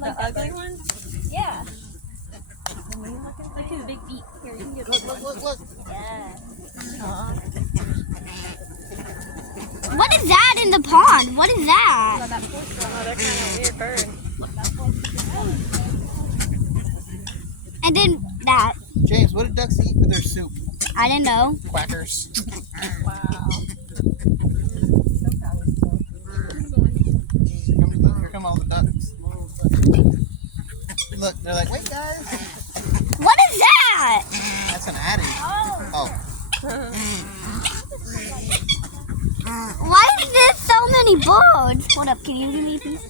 The ugly one? Yeah. Like his big feet. Here, you can get Look. Yeah. What is that in the pond? What is that? Oh, they're kind of weird bird. And then that. James, what did ducks eat for their soup? I didn't know. Quackers. Wow. Here come all the ducks. Look, they're like, wait guys. What is that? That's an addy. Oh. Why is there so many birds? Hold up, can you give me a piece?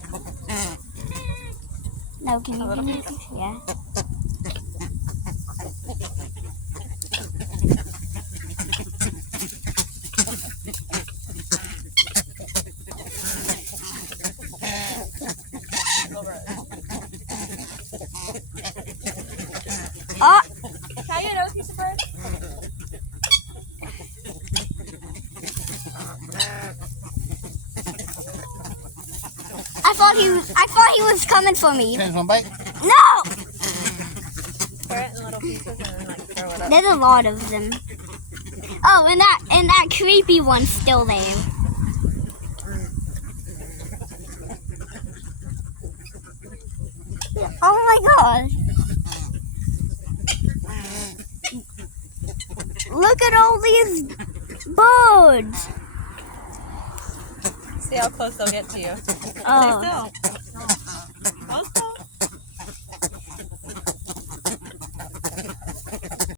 No, can you give me a piece? Yeah. Oh, Can I get another piece of bread? I thought he was coming for me. James, one bite? No! Tear it in little pieces and then like throw it up. There's a lot of them. Oh, and that creepy one's still there. Oh my gosh. Look at all these birds. See how close they'll get to you. Oh. Stay still.